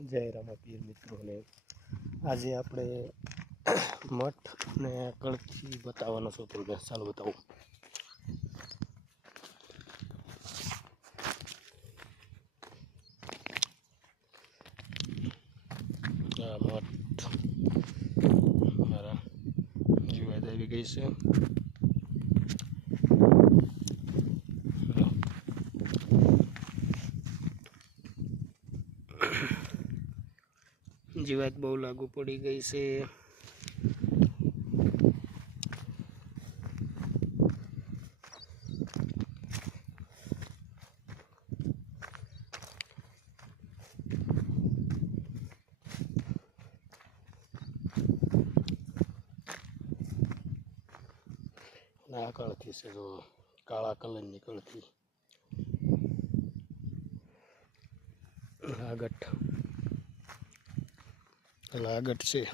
જય રામાપીર મિત્રોને આજે આપણે મઠ અને કળથી બતાવવાનો છું. તમને ચાલો બતાવું. મઠ, મારા જીવાત આવી ગઈ છે. જીવાત બહુ લાગુ પડી ગઈ છે. આ કળથી છે જો કાળા કલરની કળથી. લાગટ લાગટ છે